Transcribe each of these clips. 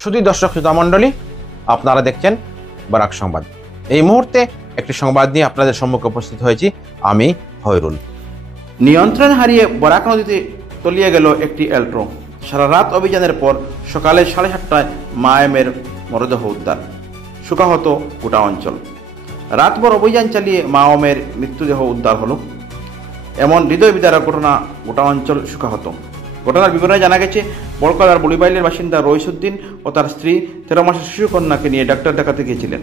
শুধু দর্শক শ্রোতা মণ্ডলী, আপনারা দেখছেন বরাক সংবাদ। এই মুহূর্তে একটি সংবাদ নিয়ে আপনাদের সম্মুখে উপস্থিত হয়েছি আমি হয়রুল। নিয়ন্ত্রণ হারিয়ে বরাক নদীতে তলিয়ে গেল একটি অ্যাল্ট্রো। সারা রাত অভিযানের পর সকালে 7:30টায় মায়েমের মরদেহ উদ্ধার। শোকাহত গোটা অঞ্চল। রাতভর অভিযান চালিয়ে মায়েমের মৃতদেহ উদ্ধার হলো। এমন হৃদয় বিদারক ঘটনা, গোটা অঞ্চল শোকাহত। ঘটনার বিবরণে জানা গেছে, বড়কাদার বুড়িবাইলের বাসিন্দা রইসুদ্দিন ও তার স্ত্রী 13 মাসের শিশুকন্যাকে নিয়ে ডাক্তার দেখাতে গিয়েছিলেন।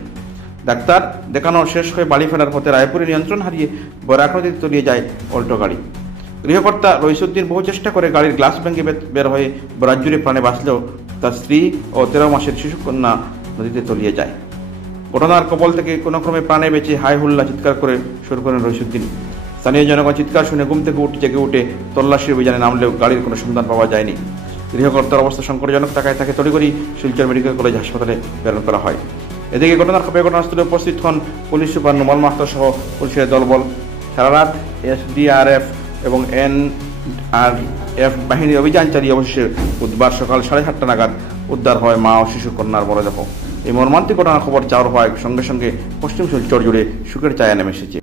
ডাক্তার দেখানো শেষ হয়ে বাড়ি ফেরার পথে রায়পুরে নিয়ন্ত্রণ হারিয়ে বরাক নদীতে তলিয়ে যায় অল্টো গাড়ি। গৃহকর্তা রইসুদ্দিন বহু চেষ্টা করে গাড়ির গ্লাস ভেঙে বের হয়ে বরাক জুড়ে প্রাণে বাঁচলেও তার স্ত্রী ও 13 মাসের শিশুকন্যা নদীতে তলিয়ে যায়। ঘটনার কবল থেকে কোনো ক্রমে প্রাণে বেঁচে হাই হুল্লা চিৎকার করে শুরু করেন রইসুদ্দিন। স্থানীয় জনগণ চিৎকার শুনে ঘুম থেকে জেগে উঠে তল্লাশি অভিযানে নামলেও গাড়ির কোনো সন্ধান পাওয়া যায়নি। গৃহকর্তার অবস্থা সংকটজনক থাকায় তাকে তড়িঘড়ি শিলচর মেডিকেল কলেজ হাসপাতালে প্রেরণ করা হয়। এদিকে ঘটনার খবরে ঘটনাস্থলে উপস্থিত হন পুলিশ সুপার নোমাল মাহাতো সহ পুলিশের দলবল। সারা রাত এসডিআরএফ এবং এনআরএফ বাহিনী অভিযান চালিয়ে অবশেষে বুধবার সকাল 7:30টা নাগাদ উদ্ধার হয় মা ও শিশু কন্যার মরদেহ। এই মর্মান্তিক ঘটনার খবর চাওয়ার হয় সঙ্গে সঙ্গে পশ্চিম শিলচর জুড়ে সুখের ছায়া নেমে এসেছে।